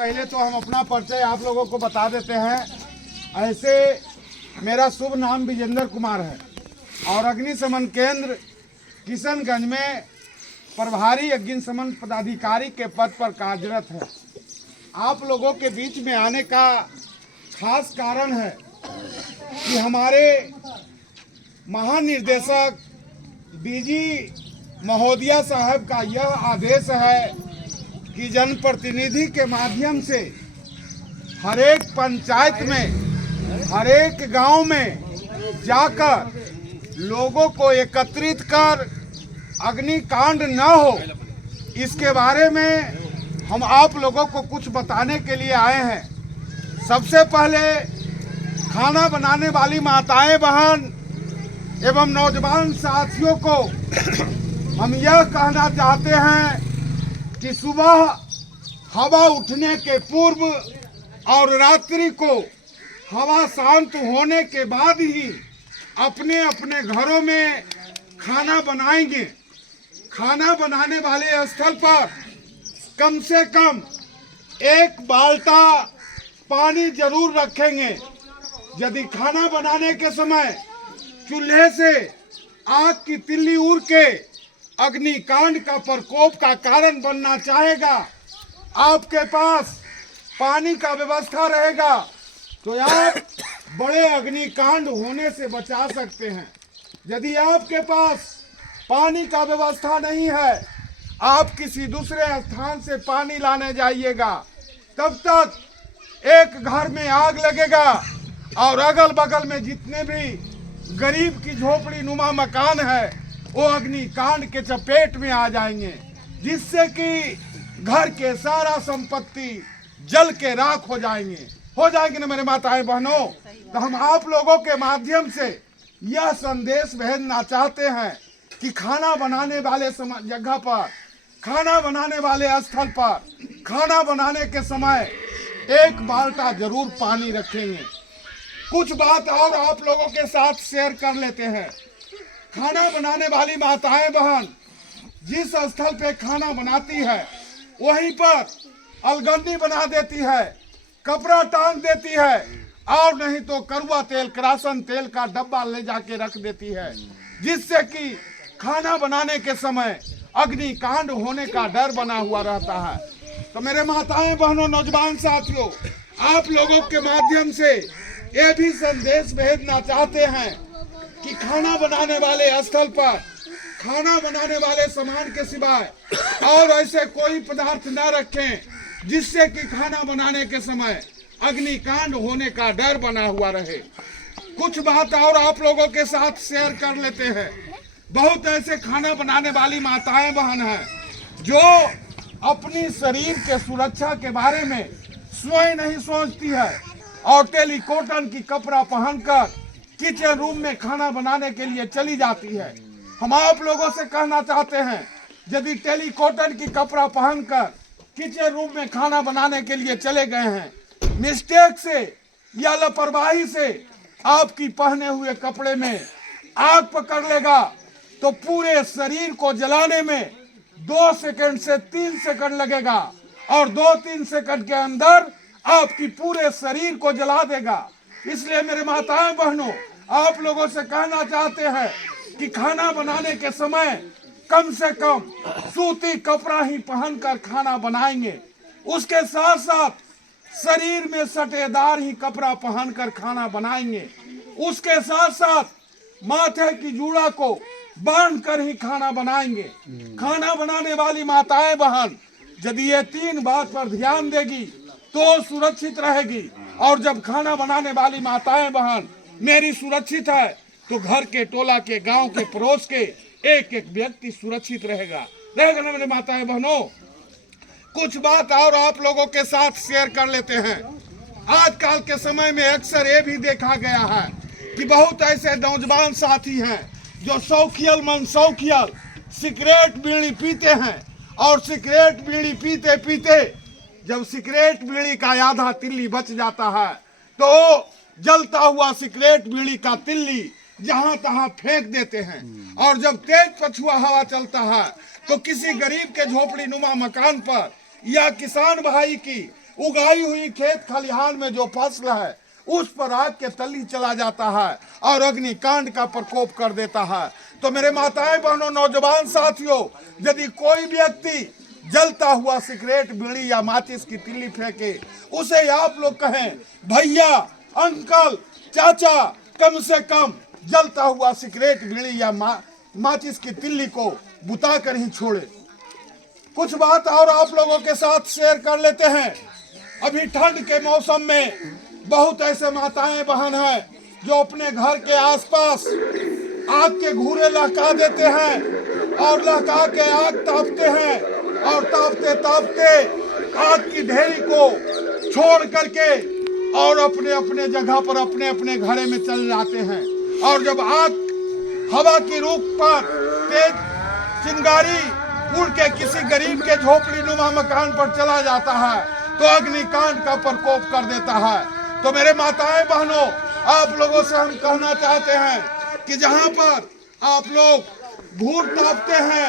पहले तो हम अपना परिचय आप लोगों को बता देते हैं। ऐसे मेरा शुभ नाम विजेंद्र कुमार है और अग्निशमन केंद्र किशनगंज में प्रभारी अग्निशमन पदाधिकारी के पद पर कार्यरत है। आप लोगों के बीच में आने का खास कारण है कि हमारे महानिर्देशक डीजी महोदया साहब का यह आदेश है कि जनप्रतिनिधि के माध्यम से हर एक पंचायत में, हर एक गांव में जाकर लोगों को एकत्रित कर अग्निकांड न हो, इसके बारे में हम आप लोगों को कुछ बताने के लिए आए हैं। सबसे पहले खाना बनाने वाली माताएं बहन एवं नौजवान साथियों को हम यह कहना चाहते हैं कि सुबह हवा उठने के पूर्व और रात्रि को हवा शांत होने के बाद ही अपने अपने घरों में खाना बनाएंगे। खाना बनाने वाले स्थल पर कम से कम 1 बाल्टा पानी जरूर रखेंगे। यदि खाना बनाने के समय चूल्हे से आग की तिल्ली उड़ के अग्निकांड का प्रकोप का कारण बनना चाहेगा, आपके पास पानी का व्यवस्था रहेगा तो आप बड़े अग्निकांड होने से बचा सकते हैं। यदि आपके पास पानी का व्यवस्था नहीं है, आप किसी दूसरे स्थान से पानी लाने जाइएगा, तब तक एक घर में आग लगेगा और अगल बगल में जितने भी गरीब की झोपड़ी नुमा मकान है वो अग्निकांड के चपेट में आ जाएंगे, जिससे कि घर के सारा संपत्ति जल के राख हो जाएंगे ना मेरे माताएं बहनों। तो हम आप लोगों के माध्यम से यह संदेश भेजना चाहते हैं कि खाना बनाने वाले जगह पर, खाना बनाने वाले स्थल पर, खाना बनाने के समय 1 बाल्टा जरूर पानी रखेंगे। कुछ बात और आप लोगों के साथ शेयर कर लेते हैं। खाना बनाने वाली माताएं बहन जिस स्थल पे खाना बनाती है वहीं पर अलगंडी बना देती है, कपड़ा टांग देती है और नहीं तो कड़वा तेल, किरासन तेल का डब्बा ले जाके रख देती है, जिससे कि खाना बनाने के समय अग्निकांड होने का डर बना हुआ रहता है। तो मेरे माताएं बहनों, नौजवान साथियों, आप लोगों के माध्यम से ये भी संदेश भेजना चाहते हैं कि खाना बनाने वाले स्थल पर खाना बनाने वाले सामान के सिवाय और ऐसे कोई पदार्थ न रखें जिससे कि खाना बनाने के समय अग्निकांड होने का डर बना हुआ रहे। कुछ बात और आप लोगों के साथ शेयर कर लेते हैं। बहुत ऐसे खाना बनाने वाली माताएं बहन हैं जो अपनी शरीर के सुरक्षा के बारे में स्वयं नहीं सोचती है और टेलीकॉटन की कपड़ा पहनकर किचन रूम में खाना बनाने के लिए चली जाती है। हम आप लोगों से कहना चाहते हैं, यदि टेलीकॉटन की कपड़ा पहनकर किचन रूम में खाना बनाने के लिए चले गए हैं, मिस्टेक से या लापरवाही से आपकी पहने हुए कपड़े में आग पकड़ लेगा तो पूरे शरीर को जलाने में 2 सेकंड से 3 सेकंड लगेगा और 2-3 सेकंड के अंदर आपकी पूरे शरीर को जला देगा। इसलिए मेरे माताएं बहनों, आप लोगों से कहना चाहते हैं कि खाना बनाने के समय कम से कम सूती कपड़ा ही पहनकर खाना बनाएंगे। उसके साथ साथ शरीर में सटेदार ही कपड़ा पहनकर खाना बनाएंगे। उसके साथ साथ माथे की जूड़ा को बांधकर ही खाना बनाएंगे। खाना बनाने वाली माताएं बहन यदि ये 3 बात पर ध्यान देगी तो सुरक्षित रहेगी। और जब खाना बनाने वाली माताएं बहन मेरी सुरक्षित है तो घर के, टोला के, गांव के, पड़ोस के एक व्यक्ति सुरक्षित रहेगा ना मेरे माताएं बहनों। कुछ बात और आप लोगों के साथ शेयर कर लेते हैं। आजकल के समय में अक्सर ये भी देखा गया है कि बहुत ऐसे नौजवान साथी हैं जो शौकियल मनशौकियल सिगरेट बीड़ी पीते हैं और सिगरेट बीड़ी पीते पीते जब सिगरेट बीड़ी का आधा तिल्ली बच जाता है तो जलता हुआ सिगरेट बीड़ी का तिल्ली जहां तहां फेंक देते हैं। और जब तेज पछुआ हवा चलता है तो किसी गरीब के झोपड़ी नुमा मकान पर या किसान भाई की उगाई हुई खेत खलिहान में जो फसल है उस पर आग के तली चला जाता है और अग्निकांड का प्रकोप कर देता है। तो मेरे माताएं बहनों नौजवान साथियों, यदि कोई व्यक्ति जलता हुआ सिगरेट बीड़ी या माचिस की तिल्ली फेंके, उसे आप लोग कहें भैया, अंकल, चाचा, कम से कम जलता हुआ सिगरेट बीड़ी या माचिस की तिल्ली को बुता कर ही छोड़े। कुछ बात और आप लोगों के साथ शेयर कर लेते हैं। अभी ठंड के मौसम में बहुत ऐसे माताएं बहन हैं जो अपने घर के आसपास आग के घूरे लहका देते हैं और लहका के आग तापते हैं और तापते तापते आग की ढेरी को छोड़ करके और अपने अपने जगह पर अपने अपने घरे में चल जाते हैं। और जब आग हवा की रुख पर तेज चिंगारी उड़ के किसी गरीब के झोपड़ी नुमा मकान पर चला जाता है तो अग्निकांड का प्रकोप कर देता है। तो मेरे माताएं बहनों, आप लोगों से हम कहना चाहते हैं कि जहां पर आप लोग भूर तापते हैं,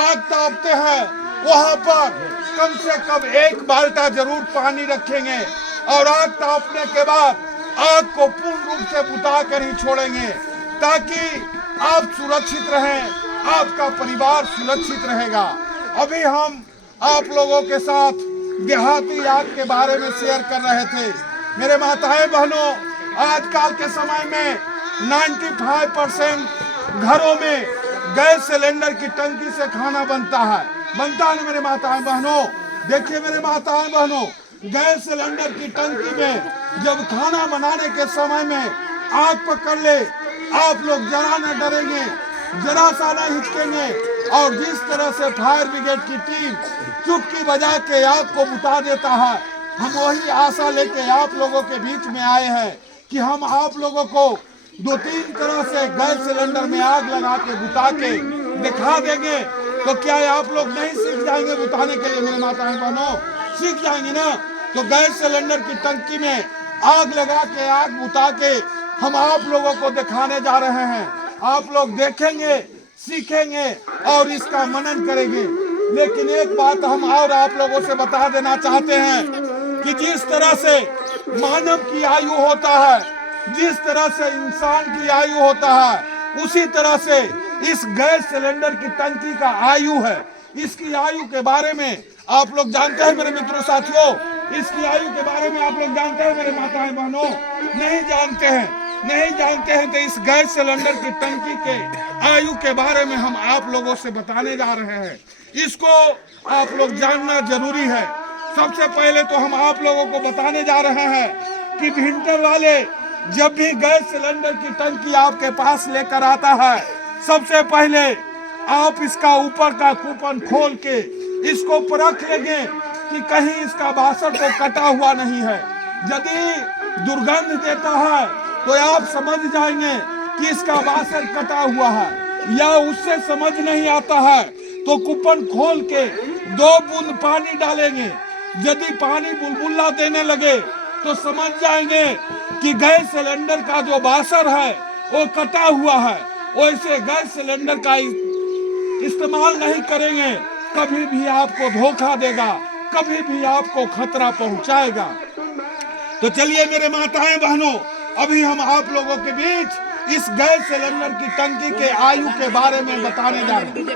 आग तापते हैं, वहां पर कम से कम एक बाल्टा जरूर पानी रखेंगे और आग तापने के बाद आग को पूर्ण रूप से बुता कर ही छोड़ेंगे ताकि आप सुरक्षित रहें, आपका परिवार सुरक्षित रहेगा। अभी हम आप लोगों के साथ देहाती आग के बारे में शेयर कर रहे थे। मेरे माताएं बहनों, आजकल के समय में 95% घरों में गैस सिलेंडर की टंकी से खाना बनता है ना मेरे माताएं बहनों। देखिए मेरे माताएं बहनों, गैस सिलेंडर की टंकी में जब खाना बनाने के समय में आग पकड़ ले, आप लोग जरा न डरेंगे, जरा सा न हिचकेंगे और जिस तरह से फायर ब्रिगेड की टीम चुटकी बजा के आग को बुता देता है, हम वही आशा लेके आप लोगों के बीच में आए हैं कि हम आप लोगों को 2-3 तरह से गैस सिलेंडर में आग लगा के बुता के दिखा देंगे। तो क्या आप लोग नहीं सीख जाएंगे बुताने के लिए? मेरे माताएं बहनों, सीख जाएंगे ना। तो गैस सिलेंडर की टंकी में आग लगा के आग बुता के हम आप लोगों को दिखाने जा रहे हैं। आप लोग देखेंगे, सीखेंगे और इसका मनन करेंगे। लेकिन एक बात हम और आप लोगों से बता देना चाहते हैं कि जिस तरह से मानव की आयु होता है, जिस तरह से इंसान की आयु होता है, उसी तरह से इस गैस सिलेंडर की टंकी का आयु है। इसकी आयु के बारे में आप लोग जानते हैं मेरे मित्रों साथियों? इसकी आयु के बारे में आप लोग जानते हैं मेरे माताएं बहनों? नहीं जानते हैं तो इस गैस सिलेंडर की टंकी के आयु के बारे में हम आप लोगों से बताने जा रहे हैं। इसको आप लोग जानना जरूरी है। सबसे पहले तो हम आप लोगों को बताने जा रहे हैं कि भिंटर वाले जब भी गैस सिलेंडर की टंकी आपके पास लेकर आता है, सबसे पहले आप इसका ऊपर का कूपन खोल के इसको परख लेंगे कि कहीं इसका बासर तो कटा हुआ नहीं है। यदि दुर्गंध देता है तो आप समझ जाएंगे कि इसका बासर कटा हुआ है। या उससे समझ नहीं आता है तो कूपन खोल के 2 बूंद पानी डालेंगे। यदि पानी बुलबुला देने लगे तो समझ जाएंगे कि गैस सिलेंडर का जो बासर है वो कटा हुआ है। वैसे गैस सिलेंडर का इस्तेमाल नहीं करेंगे, कभी भी आपको धोखा देगा, कभी भी आपको खतरा पहुंचाएगा। तो चलिए मेरे माताएं बहनों, अभी हम आप लोगों के बीच इस गैस सिलेंडर की टंकी के आयु के बारे में बताने जा रहे हैं।